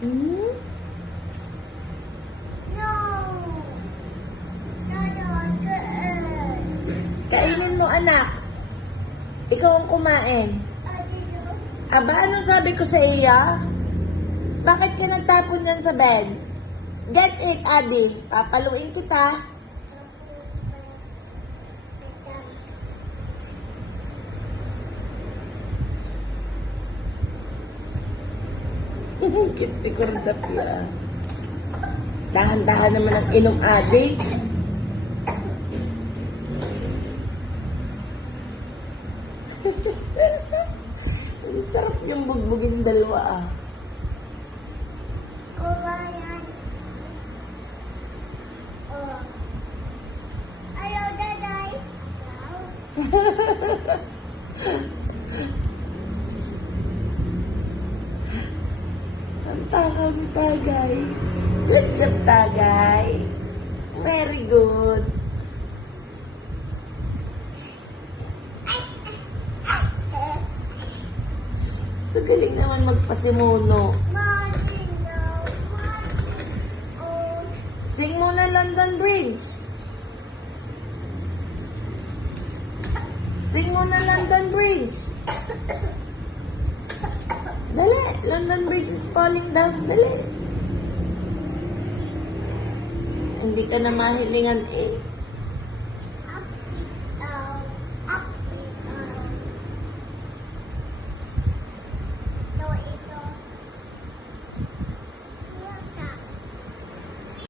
Hmm? No. No, no, good. Kainin mo, anak. Ikaw ang kumain. Aba, anong sabi ko sa iya? Bakit ka nagtapon yan sa bed? Get it, Adi. Papaluin kita. Kiti ko rin tapia. Dahan-dahan naman ang inom, Adi. Ang sarap yung bugbugin dalawa, ah. Kumayan. Oh. Ayaw, daday. Ang takaw ni Tagay. Good job, Tagay. Very good. So, galing naman magpasimuno. Mommy, no. Mommy. Oh. Sing muna London Bridge. Sing muna London Bridge. Dali. London Bridge is falling down. Dali. Hindi ka na mahilingan eh.